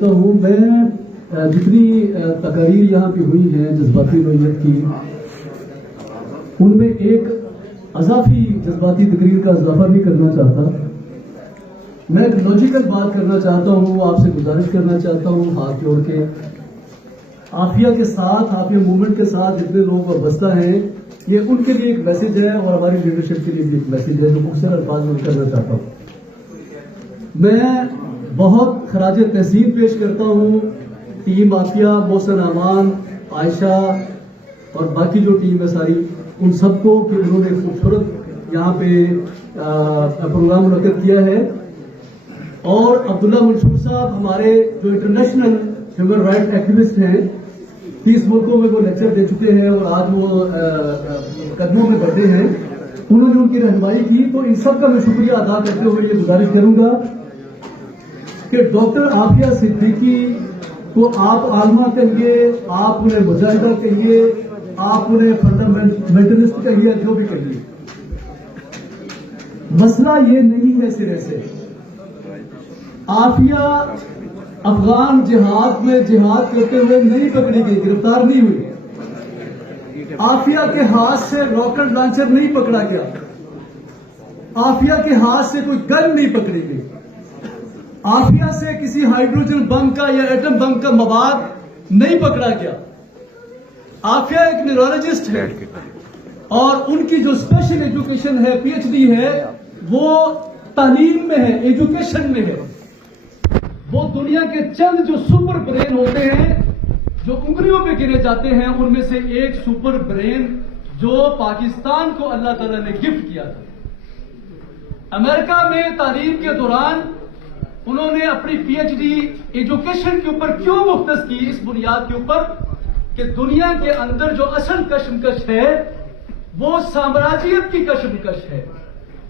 تو ہوں میں جتنی تقاریر یہاں پہ ہوئی ہیں جذباتی نوعیت کی، ان میں ایک اضافی جذباتی تقریر کا اضافہ بھی کرنا چاہتا. میں ایک لاجیکل بات کرنا چاہتا ہوں، آپ سے گزارش کرنا چاہتا ہوں ہاتھ جوڑ کے. عافیہ کے ساتھ، عافیہ موومنٹ کے ساتھ جتنے لوگ وابستہ ہیں، یہ ان کے لیے ایک میسج ہے اور ہماری لیڈرشپ کے لیے بھی ایک میسج ہے جو مختصر الفاظ میں کرنا چاہتا ہوں. میں بہت خراج تحسین پیش کرتا ہوں ٹیم عافیہ، محسن امان، عائشہ اور باقی جو ٹیم ہے ساری، ان سب کو کہ انہوں نے خوبصورت یہاں پہ پروگرام منعقد کیا ہے. اور عبداللہ منصور صاحب ہمارے جو انٹرنیشنل ہیومن رائٹ ایکٹیوسٹ ہیں، 30 ملکوں میں وہ لیکچر دے چکے ہیں اور آج وہ قدموں میں بڑھے ہیں، انہوں نے ان کی رہنمائی کی. تو ان سب کا میں شکریہ ادا کرتے ہوئے یہ گزارش کروں گا کہ ڈاکٹر عافیہ صدیقی کو آپ عالمہ کہیے، آپ انہیں مجاہدہ کہیے، آپ انہیں فنڈامنٹلسٹ کہیے، جو بھی کہیے، مسئلہ یہ نہیں ہے سرے سے. عافیہ افغان جہاد میں جہاد کرتے ہوئے نہیں پکڑی گئی، گرفتار نہیں ہوئی. عافیہ کے ہاتھ سے راکٹ لانچر نہیں پکڑا گیا، عافیہ کے ہاتھ سے کوئی گن نہیں پکڑی گئی، عافیہ سے کسی ہائیڈروجن بم کا یا ایٹم بم کا مواد نہیں پکڑا گیا. عافیہ ایک نیورولوجسٹ ہے اور ان کی جو اسپیشل ایجوکیشن ہے، پی ایچ ڈی ہے، وہ تعلیم میں ہے، ایجوکیشن میں ہے. وہ دنیا کے چند جو سپر برین ہوتے ہیں جو انگلیوں پہ گنے جاتے ہیں، ان میں سے ایک سپر برین جو پاکستان کو اللہ تعالیٰ نے گفٹ کیا تھا. امریکہ میں تعلیم کے دوران انہوں نے اپنی پی ایچ ڈی ایجوکیشن کے اوپر کیوں مختص کی؟ اس بنیاد کے اوپر کہ دنیا کے اندر جو اصل کشمکش ہے وہ سامراجیت کی کشمکش ہے.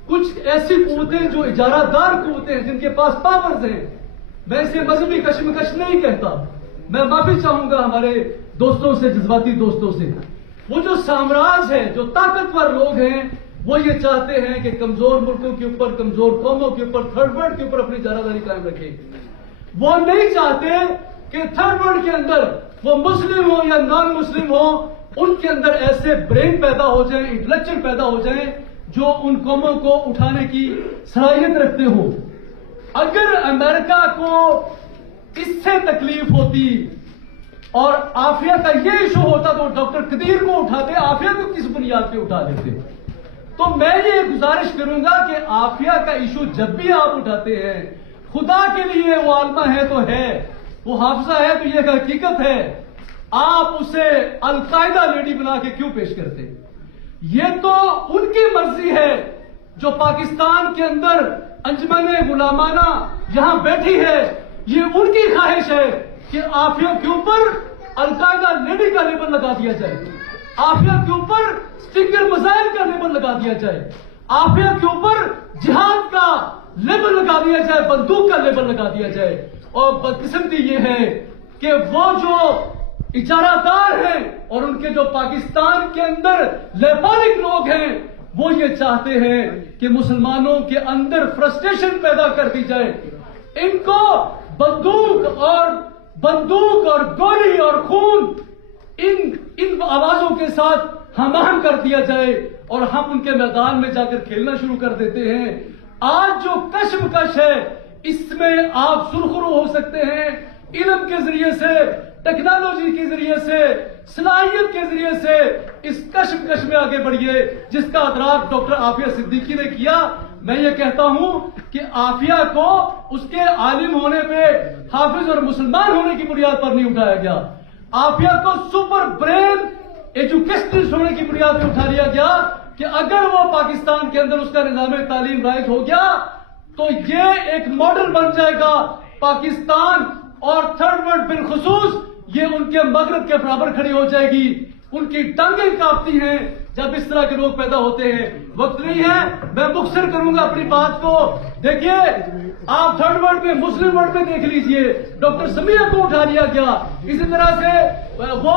کچھ ایسی قوتیں جو اجارہ دار قوتیں ہیں، جن کے پاس پاورز ہیں. میں اسے مذہبی کشمکش نہیں کہتا، میں معافی چاہوں گا ہمارے دوستوں سے، جذباتی دوستوں سے. وہ جو سامراج ہے، جو طاقتور لوگ ہیں، وہ یہ چاہتے ہیں کہ کمزور ملکوں کے اوپر، کمزور قوموں کے اوپر، تھرڈ ورلڈ کے اوپر اپنی اجارہ قائم رکھیں. وہ نہیں چاہتے کہ تھرڈ ورلڈ کے اندر وہ مسلم ہو یا نان مسلم ہو، ان کے اندر ایسے برین پیدا ہو جائیں، انٹلیکچوئل پیدا ہو جائیں جو ان قوموں کو اٹھانے کی صلاحیت رکھتے ہوں. اگر امریکہ کو اس سے تکلیف ہوتی اور عافیہ کا یہ ایشو ہوتا تو ڈاکٹر قدیر کو اٹھاتے، عافیہ کو کس بنیاد پہ اٹھا دیتے؟ تو میں یہ گزارش کروں گا کہ عافیہ کا ایشو جب بھی آپ اٹھاتے ہیں، خدا کے لیے وہ عالمہ ہے تو ہے، وہ حافظہ ہے تو یہ حقیقت ہے، آپ اسے القاعدہ لیڈی بنا کے کیوں پیش کرتے؟ یہ تو ان کی مرضی ہے جو پاکستان کے اندر انجمن غلامانہ یہاں بیٹھی ہے. یہ ان کی خواہش ہے کہ عافیہ کے اوپر القاعدہ لیڈی کا لیبل لگا دیا جائے، عافیہ کے اوپر اسٹنگر میزائل کا لیبل لگا دیا جائے، عافیہ کے اوپر جہاد کا لیبل لگا دیا جائے، بندوق کا لیبل لگا دیا جائے. اور بدقسمتی یہ ہے کہ وہ جو اجارہ دار ہیں اور ان کے جو پاکستان کے اندر لیبالک لوگ ہیں، وہ یہ چاہتے ہیں کہ مسلمانوں کے اندر فرسٹریشن پیدا کر دی جائے. ان کو بندوق اور گولی اور خون ان آوازوں کے ساتھ ہم آہنگ کر دیا جائے اور ہم ان کے میدان میں جا کر کھیلنا شروع کر دیتے ہیں. آج جو کشمکش ہے، اس میں آپ سرخرو ہو سکتے ہیں علم کے ذریعے سے، ٹیکنالوجی کے ذریعے سے، صلاحیت کے ذریعے سے اس کشمکش میں آگے بڑھیے جس کا ادراک ڈاکٹر عافیہ صدیقی نے کیا. میں یہ کہتا ہوں کہ عافیہ کو اس کے عالم ہونے پہ، حافظ اور مسلمان ہونے کی بنیاد پر نہیں اٹھایا گیا. عافیہ کو سپر برین ایجوکیشنسٹ ہونے کی بنیاد پر اٹھا لیا گیا کہ اگر وہ پاکستان کے اندر اس کا نظام تعلیم رائج ہو گیا تو یہ ایک ماڈل بن جائے گا. پاکستان اور تھرڈ ورلڈ بالخصوص یہ ان کے مغرب کے برابر کھڑی ہو جائے گی. ان کی ٹانگیں کانپتی ہیں جب اس طرح کے لوگ پیدا ہوتے ہیں. وقت نہیں ہے، میں مختصر کروں گا اپنی بات کو. دیکھیے، آپ تھرڈ ورلڈ میں، مسلم ورلڈ میں دیکھ لیجئے، ڈاکٹر سمیہ کو اٹھا لیا گیا. اسی طرح سے وہ